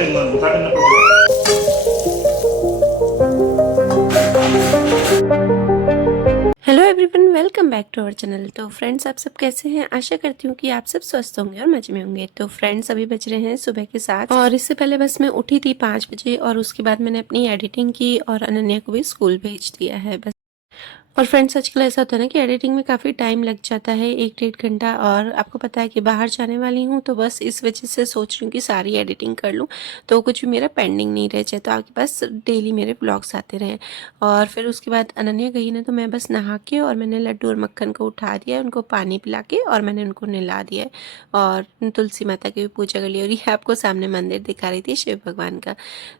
Hello everyone, welcome back to our channel. तो friends, आप सब कैसे हैं? आशा करती हूँ कि आप सब स्वस्थ होंगे और मजे में होंगे। तो फ्रेंड्स, अभी बज रहे हैं सुबह के 7 और इससे पहले बस मैं उठी थी 5 बजे और उसके बाद मैंने अपनी एडिटिंग की और अनन्या को भी स्कूल भेज दिया है बस। और फ्रेंड्स, आजकल ऐसा होता है ना कि एडिटिंग में काफ़ी टाइम लग जाता है, 1 डेढ़ घंटा। और आपको पता है कि बाहर जाने वाली हूँ, तो बस इस वजह से सोच रही हूँ कि सारी एडिटिंग कर लूँ तो कुछ भी मेरा पेंडिंग नहीं रह जाए, तो आपके पास डेली मेरे ब्लॉग्स आते रहें। और फिर उसके बाद अनन्या गई ना, तो मैं बस नहा के और मैंने लड्डू और मक्खन को उठा दिया, उनको पानी पिला के और मैंने उनको नहला दिया है और तुलसी माता की भी पूजा कर ली। और ये आपको सामने मंदिर दिखा रही थी शिव भगवान का।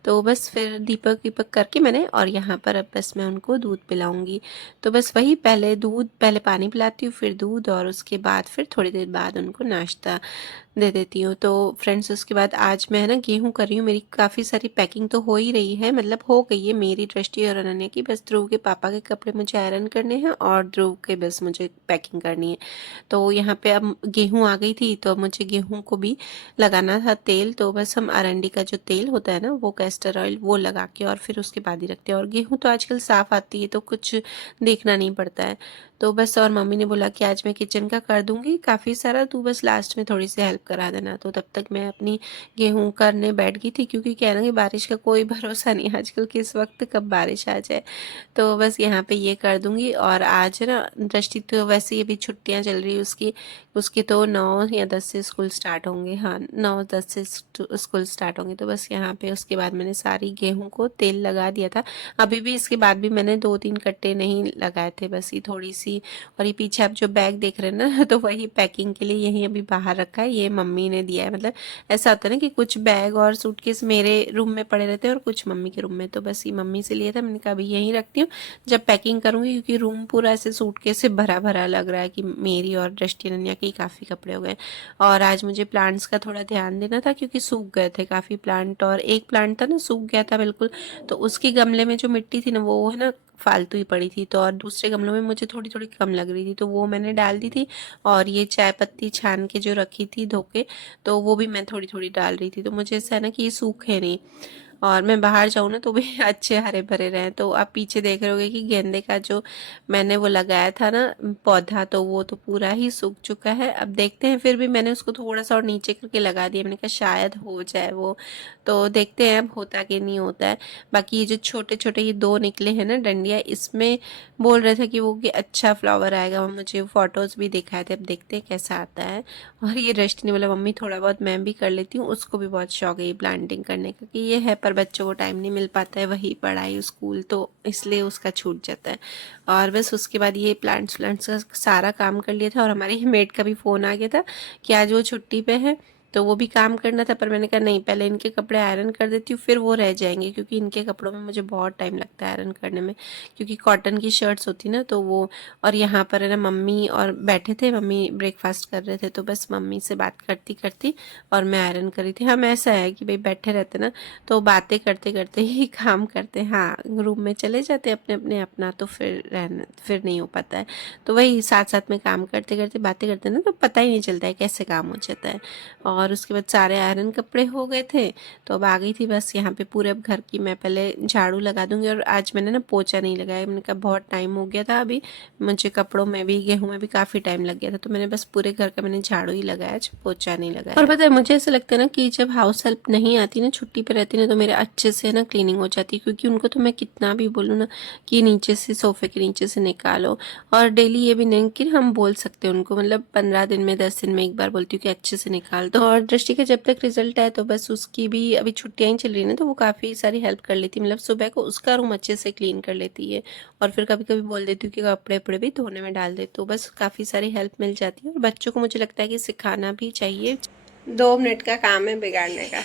तो बस फिर दीपक वीपक करके मैंने, और यहाँ पर अब बस मैं उनको दूध पिलाऊंगी। तो बस वही, पहले पानी पिलाती हूँ, फिर दूध, और उसके बाद फिर थोड़ी देर बाद उनको नाश्ता दे देती हूँ। तो फ्रेंड्स, उसके बाद आज मैं ना गेहूँ कर रही हूँ। मेरी काफ़ी सारी पैकिंग तो हो ही रही है, मतलब हो गई है मेरी, दृष्टि और अनन्या की। बस ध्रुव के पापा के कपड़े मुझे आयरन करने हैं और ध्रुव के बस मुझे पैकिंग करनी है। तो यहाँ पे अब गेहूँ आ गई थी, तो मुझे गेहूँ को भी लगाना था तेल। तो बस हम अरंडी का जो तेल होता है ना, वो कैस्टर ऑयल, वो लगा के और फिर उसके बाद ही रखते हैं। और गेहूँ तो आजकल साफ़ आती है, तो कुछ देखना नहीं पड़ता है। तो बस, और मम्मी ने बोला कि आज मैं किचन का कर दूंगी काफ़ी सारा, तू बस लास्ट में थोड़ी सी हेल्प करा देना। तो तब तक मैं अपनी गेहूं करने बैठ गई थी, क्योंकि कह रहे हैं बारिश का कोई भरोसा नहीं आजकल, किस वक्त कब बारिश आ जाए। तो बस यहाँ पे ये कर दूंगी। और आज ना दृष्टि तो वैसे ही अभी छुट्टियाँ चल रही है उसकी, उसके तो 9 या 10 से स्कूल स्टार्ट होंगे। हाँ, 9-10 से स्कूल स्टार्ट होंगे। तो बस यहाँ पे उसके बाद मैंने सारी गेहूं को तेल लगा दिया था। अभी भी इसके बाद भी मैंने 2-3 कट्टे नहीं लगाए थे, बस ये थोड़ी सी। और ये पीछे आप जो बैग देख रहे हैं ना, तो वही पैकिंग के लिए यही अभी बाहर रखा है, ये मम्मी ने दिया है। मतलब ऐसा होता है ना कि कुछ बैग और सूटकेस मेरे रूम में पड़े रहते हैं और कुछ मम्मी के रूम में, तो बस ये मम्मी से लिया था। मैंने कहा अभी यहीं रखती हूँ जब पैकिंग करूँगी, क्योंकि रूम पूरा ऐसे सूटकेस से भरा भरा लग रहा है कि मेरी और दृष्टि अनन्या के काफ़ी कपड़े हो गए। और आज मुझे प्लांट्स का थोड़ा ध्यान देना था, क्योंकि सूख गए थे काफ़ी प्लांट, और एक प्लांट था ना सूख गया था बिल्कुल। तो उसके गमले में जो मिट्टी थी ना, वो है ना फालतू ही पड़ी थी। तो और दूसरे गमलों में मुझे थोड़ी थोड़ी कम लग रही थी, तो वो मैंने डाल दी थी। और ये चाय पत्ती छान के जो रखी थी धो के, तो वो भी मैं थोड़ी थोड़ी डाल रही थी। तो मुझे ऐसा है ना कि ये सूखे नहीं, और मैं बाहर जाऊँ ना तो भी अच्छे हरे भरे रहें। तो आप पीछे देख रहे होगे कि गेंदे का जो मैंने वो लगाया था ना पौधा, तो वो तो पूरा ही सूख चुका है। अब देखते हैं, फिर भी मैंने उसको थोड़ा सा और नीचे करके लगा दिया, मैंने कहा शायद हो जाए वो। तो देखते हैं अब होता कि नहीं होता है। बाकी ये जो छोटे छोटे ये 2 निकले हैं ना डंडिया, इसमें बोल रहे थे कि वो कि अच्छा फ्लावर आएगा, मुझे फोटोज भी दिखाए थे। अब देखते हैं कैसा आता है। और ये रश्टि ने बोला मम्मी थोड़ा बहुत मैं भी कर लेती हूँ, उसको भी बहुत शौक है ये प्लांटिंग करने का। कि ये है, पर बच्चों को टाइम नहीं मिल पाता है, वही पढ़ाई स्कूल, तो इसलिए उसका छूट जाता है। और बस उसके बाद ये प्लांट्स का सारा काम कर लिया था। और हमारी मेड का भी फ़ोन आ गया था कि आज वो छुट्टी पे है, तो वो भी काम करना था। पर मैंने कहा नहीं, पहले इनके कपड़े आयरन कर देती हूँ, फिर वो रह जाएंगे, क्योंकि इनके कपड़ों में मुझे बहुत टाइम लगता है आयरन करने में, क्योंकि कॉटन की शर्ट्स होती ना, तो वो। और यहाँ पर है ना मम्मी और बैठे थे, मम्मी ब्रेकफास्ट कर रहे थे, तो बस मम्मी से बात करती करती और मैं आयरन कर रही थी। हम ऐसा है कि भाई बैठे रहते ना, तो बातें करते करते ही काम करते। हाँ, रूम में चले जाते अपने अपने अपना, तो फिर नहीं हो पाता है। तो वही साथ साथ में काम करते करते बातें करते ना, तो पता ही नहीं चलता है कैसे काम हो जाता है। और उसके बाद सारे आयरन कपड़े हो गए थे, तो अब आ गई थी बस यहाँ पे पूरे अब घर की मैं पहले झाड़ू लगा दूंगी। और आज मैंने ना पोछा नहीं लगाया, मैंने कहा बहुत टाइम हो गया था, अभी मुझे कपड़ों में भी गेहूं में भी काफ़ी टाइम लग गया था, तो मैंने बस पूरे घर का मैंने झाड़ू ही लगाया, पोछा नहीं लगाया। और पता है मुझे ऐसा लगता है ना कि जब हाउस हेल्प नहीं आती ना, छुट्टी पे रहती ना, तो मेरे अच्छे से ना क्लीनिंग हो जाती है। क्योंकि उनको तो मैं कितना भी बोलूँ ना कि नीचे से, सोफे के नीचे से निकालो, और डेली ये भी नहीं कि हम बोल सकते हैं उनको, मतलब 15 दिन में 10 दिन में एक बार बोलती हूँ कि अच्छे से निकाल दो। और दृष्टि का जब तक रिजल्ट आए, तो बस उसकी भी अभी छुट्टियां ही चल रही है ना, तो वो काफ़ी सारी हेल्प कर लेती है। मतलब सुबह को उसका रूम अच्छे से क्लीन कर लेती है, और फिर कभी कभी बोल देती हूँ कि कपड़े वपड़े भी धोने में डाल दे, तो बस काफ़ी सारी हेल्प मिल जाती है। और बच्चों को मुझे लगता है कि सिखाना भी चाहिए। 2 मिनट का काम है बिगाड़ने का।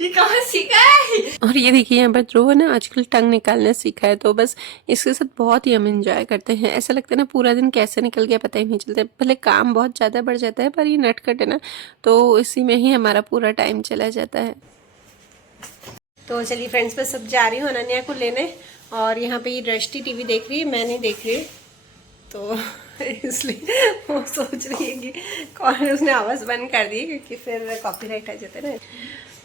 ये कहाँ सीखा है? और ये देखिए यहाँ पर ध्रुव है ना आजकल टंग निकालना सीखा है, तो बस इसके साथ बहुत ही हम इंजॉय करते हैं। ऐसा लगता है ना पूरा दिन कैसे निकल गया पता ही नहीं चलता। भले काम बहुत ज़्यादा बढ़ जाता है, पर ये नटखट है ना, तो इसी में ही हमारा पूरा टाइम चला जाता है। तो चलिए फ्रेंड्स, बस अब जा रही हूँ अनन्या को लेने। और यहाँ पे ये दृष्टि टीवी देख रही है, मैं नहीं देख रही, तो इसलिए वो सोच रही है कि कौन, उसने आवाज़ बंद कर दी क्योंकि फिर कॉपीराइट आ जाता है ना।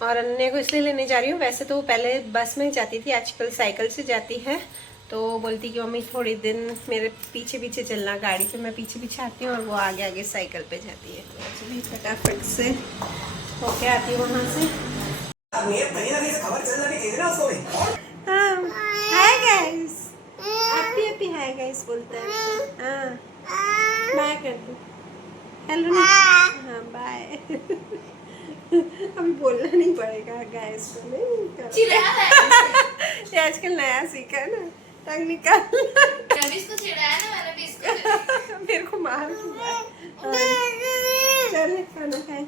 और अनन्या को इसलिए लेने जा रही हूँ, वैसे तो पहले बस में जाती थी, आजकल साइकिल से जाती है। तो बोलती कि मम्मी थोड़ी दिन मेरे पीछे पीछे चलना, गाड़ी पे मैं पीछे पीछे आती हूँ और वो आगे आगे साइकिल पे जाती है। तो चलिए फटाफट से होके आती हूँ वहाँ से। खबर चल रही है उसको भी। हाँ, hi guys, happy happy hi guys बोलता है। हाँ, बाय कर दो, हेलो नहीं, हाँ बाय। अभी बोलना नहीं पड़ेगा गाइस को, नहीं ये आजकल नया सीखा है ना, टंग निकाल। कभी इसको चिढ़ाया ना, मैंने भी इसको मेरे को मार चल खाना खाए।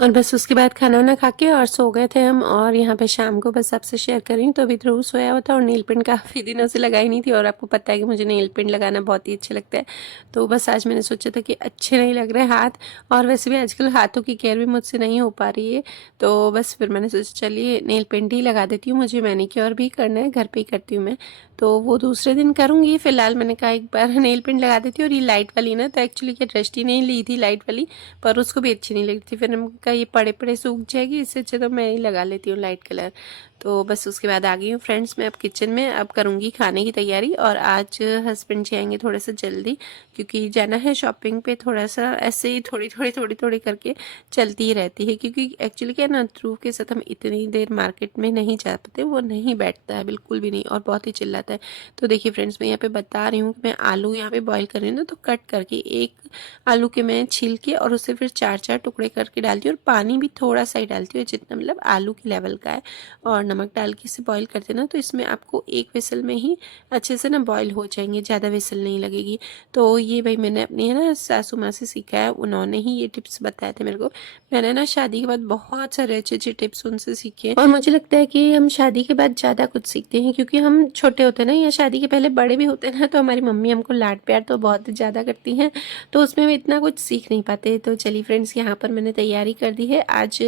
और बस उसके बाद खाना वाना खा के और सो गए थे हम। और यहाँ पे शाम को बस आपसे शेयर कर रही हूँ, तो अभी ध्रुव सोया हुआ था और नील पेंट काफ़ी दिनों से लगाई नहीं थी, और आपको पता है कि मुझे नील पेंट लगाना बहुत ही अच्छा लगता है। तो बस आज मैंने सोचा था कि अच्छे नहीं लग रहे हाथ, और वैसे भी आजकल हाथों की केयर भी मुझसे नहीं हो पा रही है। तो बस फिर मैंने सोचा चलिए नील पेंट ही लगा देती हूँ, मुझे मैनीक्योर भी करना है, घर पर ही करती हूँ मैं, तो वो दूसरे दिन करूँगी। फिलहाल मैंने कहा एक बार नेल पेंट लगा देती हूँ। और ये लाइट वाली ना, तो एक्चुअली क्या दृष्टि नहीं ली थी लाइट वाली, पर उसको भी अच्छी नहीं लगती थी। फिर मैंने कहा ये पड़े पड़े सूख जाएगी, इससे अच्छा तो मैं ही लगा लेती हूँ लाइट कलर। तो बस उसके बाद आ गई हूँ फ्रेंड्स, मैं अब किचन में अब करूँगी खाने की तैयारी। और आज हस्बैंड जी आएंगे थोड़ा सा जल्दी, क्योंकि जाना है शॉपिंग पे। थोड़ा सा ऐसे ही थोड़ी थोड़ी करके चलती ही रहती है, क्योंकि एक्चुअली क्या ना, ध्रुव के साथ हम इतनी देर मार्केट में नहीं जा पाते, वो नहीं बैठता है बिल्कुल भी नहीं, और बहुत ही चिल्लाता है। तो देखिए फ्रेंड्स, मैं यहाँ पे बता रही हूँ कि मैं आलू यहाँ पे बॉईल कर रही हूँ ना, तो कट करके एक आलू के मैं छील के और उसे फिर 4-4 टुकड़े करके डालती हूँ, और पानी भी थोड़ा सा ही डालती हूँ, जितना मतलब आलू के लेवल का है, और नमक डाल के इसे बॉईल करते ना, तो इसमें आपको एक विसल में ही अच्छे से ना बॉईल हो जाएंगे, ज़्यादा विसल नहीं लगेगी। तो ये भाई मैंने अपनी है ना सासू माँ से सीखा है, उन्होंने ही ये टिप्स बताए थे मेरे को। मैंने ना शादी के बाद बहुत सारे अच्छे अच्छे टिप्स उनसे सीखे, और मुझे लगता है कि हम शादी के बाद ज़्यादा कुछ सीखते हैं, क्योंकि हम छोटे होते हैं ना, या शादी के पहले बड़े भी होते हैं ना, तो हमारी मम्मी हमको लाड प्यार तो बहुत ज़्यादा करती हैं, तो उसमें हम इतना कुछ सीख नहीं पाते। तो चलिए फ्रेंड्स, यहाँ पर मैंने तैयारी कर दी है। आज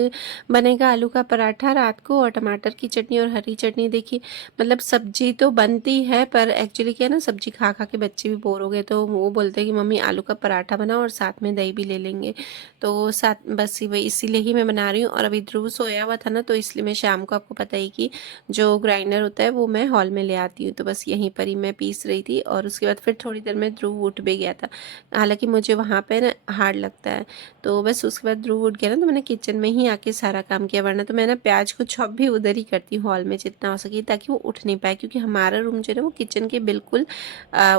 बनेगा आलू का पराठा रात को, और टमाटर की चटनी और हरी चटनी। देखिए मतलब सब्जी तो बनती है, पर एक्चुअली क्या है ना, सब्जी खा खा के बच्चे भी बोर हो गए, तो वो बोलते हैं कि मम्मी आलू का पराठा बनाओ और साथ में दही भी ले लेंगे। तो साथ बस वही इसीलिए ही मैं बना रही हूँ। और अभी ध्रुव सोया हुआ था ना, तो इसलिए मैं शाम को, आपको पता ही कि जो ग्राइंडर होता है वो मैं हॉल में ले आती हूँ, तो बस यहीं पर ही मैं पीस रही थी। और उसके बाद फिर थोड़ी देर में ध्रुव उठ भी गया था, हालांकि मुझे वहाँ पे ना हार्ड लगता है। तो बस उसके बाद ध्रुव उठ गया ना, तो मैंने किचन में ही आके सारा काम किया, वरना तो मैं ना प्याज को चॉप भी उधर ही करती हूँ हॉल में जितना हो सके, ताकि वो उठ नहीं पाए, क्योंकि हमारा रूम जो है ना वो किचन के बिल्कुल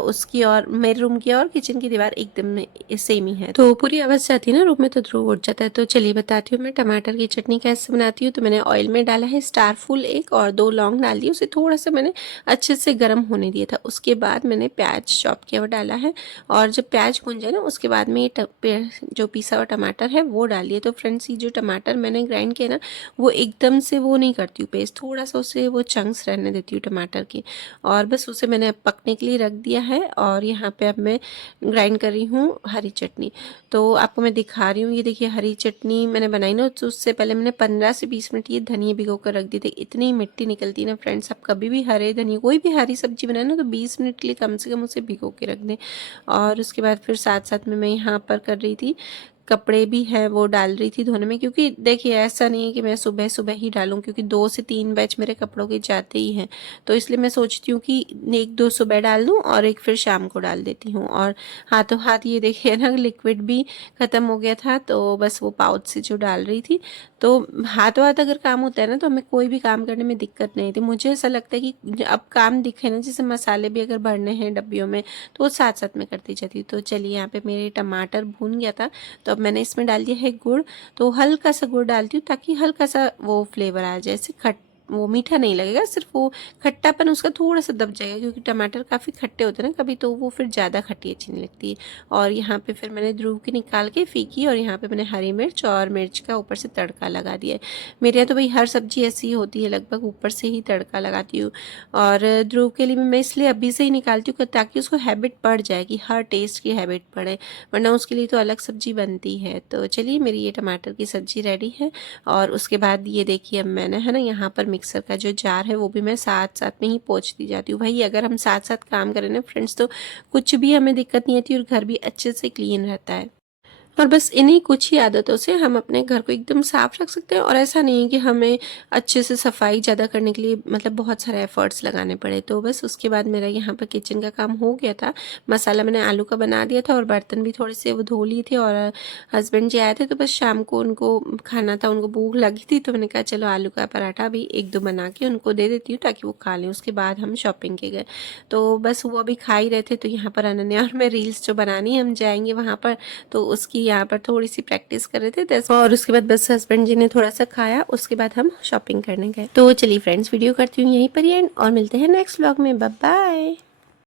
उसकी और मेरे रूम की और किचन की दीवार एकदम सेम ही है, तो पूरी आवाज़ जाती है ना रूम में, तो ध्रुव उठ जाता है। तो चलिए बताती हूँ मैं टमाटर की चटनी कैसे बनाती हूँ। तो मैंने ऑयल में डाला है स्टार फूल एक, और 2 लौंग डाल दी, उसे थोड़ा सा मैंने अच्छे से गर्म होने दिया था। उसके बाद मैंने प्याज चॉप किया हुआ डाला है, और जब प्याज भुन जाए ना, उसके बाद में ये जो पिसा हुआ टमाटर है वो डाल दिए। तो फ्रेंड्स, ये जो टमाटर मैंने ग्राइंड किया ना, वो एकदम से वो नहीं करती हूँ पेस्ट, थोड़ा सा उसे वो चंक्स रहने देती हूँ टमाटर की, और बस उसे मैंने अब पकने के लिए रख दिया है। और यहाँ पे अब मैं ग्राइंड कर रही हूँ हरी चटनी। तो आपको मैं दिखा रही हूँ, ये देखिए हरी चटनी मैंने बनाई ना, तो उससे पहले मैंने 15 से 20 मिनट ये धनिया भिगो कर रख दी थी। इतनी मिट्टी निकलती है ना फ्रेंड्स, आप कभी भी हरे धनिया कोई भी हरी सब्जी बनाए ना, तो 20 मिनट के लिए कम से कम उसे भिगो के रख दें। और उसके बाद फिर साथ साथ में मैं यहाँ पर कर रही थी, कपड़े भी हैं वो डाल रही थी धोने में, क्योंकि देखिए ऐसा नहीं है कि मैं सुबह सुबह ही डालूं, क्योंकि 2 से 3 बैच मेरे कपड़ों के जाते ही हैं, तो इसलिए मैं सोचती हूँ कि 1-2 सुबह डाल दूं और एक फिर शाम को डाल देती हूँ। और हाथों हाथ ये देखिए ना, लिक्विड भी ख़त्म हो गया था, तो बस वो पाउच से जो डाल रही थी। तो हाथों हाथ अगर काम होता है ना, तो हमें कोई भी काम करने में दिक्कत नहीं थी। मुझे ऐसा लगता है कि अब काम दिखे ना, जैसे मसाले भी अगर भरने हैं डब्बियों में, तो वो साथ साथ में करती जाती। तो चलिए यहाँ पे मेरे टमाटर भून गया था, तो अब मैंने इसमें डाल दिया है गुड़। तो हल्का सा गुड़ डालती हूँ, ताकि हल्का सा वो फ्लेवर आ जाए, ऐसे वो मीठा नहीं लगेगा, सिर्फ वो खट्टापन उसका थोड़ा सा दब जाएगा, क्योंकि टमाटर काफ़ी खट्टे होते हैं ना कभी, तो वो फिर ज़्यादा खट्टी अच्छी नहीं लगती है। और यहाँ पे फिर मैंने ध्रुव की निकाल के फीकी, और यहाँ पे मैंने हरी मिर्च और मिर्च का ऊपर से तड़का लगा दिया है। मेरे यहाँ तो भाई हर सब्जी ऐसी ही होती है, लगभग ऊपर से ही तड़का लगाती हूँ। और ध्रुव के लिए मैं इसलिए अभी से ही निकालती हूँ, ताकि उसको हैबिट पड़ जाए, कि हर टेस्ट की हैबिट पड़े, वरना उसके लिए तो अलग सब्जी बनती है। तो चलिए मेरी ये टमाटर की सब्जी रेडी है। और उसके बाद ये देखिए, अब मैंने है ना यहाँ पर मिक्सर का जो जार है वो भी मैं साथ साथ में ही पोंछती जाती हूँ। भाई अगर हम साथ साथ काम करें ना फ्रेंड्स, तो कुछ भी हमें दिक्कत नहीं आती, और घर भी अच्छे से क्लीन रहता है। और बस इन्हीं कुछ ही आदतों से हम अपने घर को एकदम साफ रख सकते हैं। और ऐसा नहीं है कि हमें अच्छे से सफाई ज़्यादा करने के लिए मतलब बहुत सारे एफर्ट्स लगाने पड़े। तो बस उसके बाद मेरा यहाँ पर किचन का काम हो गया था। मसाला मैंने आलू का बना दिया था और बर्तन भी थोड़े से वो धो लिए थे। और हस्बैंड जी आए थे तो बस शाम को उनको खाना था, उनको भूख लगी थी, तो मैंने कहा चलो आलू का पराठा भी 1-2 बना के उनको दे देती हूँ ताकि वो खा लें। उसके बाद हम शॉपिंग के गए, तो बस वो अभी खा ही रहे थे। तो यहाँ पर अनन्या और मैं रील्स जो बनानी है, हम जाएंगे वहाँ पर, तो उसकी यहाँ पर थोड़ी सी प्रैक्टिस कर रहे थे 10। और उसके बाद बस हस्बैंड जी ने थोड़ा सा खाया, उसके बाद हम शॉपिंग करने गए। तो चलिए फ्रेंड्स, वीडियो करती हूँ यहीं पर ही एंड, और मिलते हैं नेक्स्ट व्लॉग में। Bye bye.